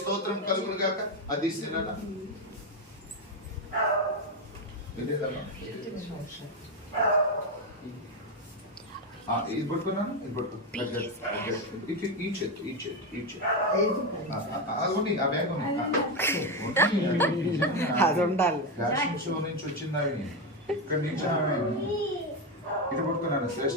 స్తోత్రం కలుగును గాక. అది తీసినా ఇది పట్టుకున్నాను, ఇది పట్టుకో. ఈ చేతి అది ఆ బ్యాగ్ నుంచి వచ్చింది. అవి ఇక్కడి నుంచి ఆమె ఇటు పట్టుకున్నాను శ్రేష్ఠ.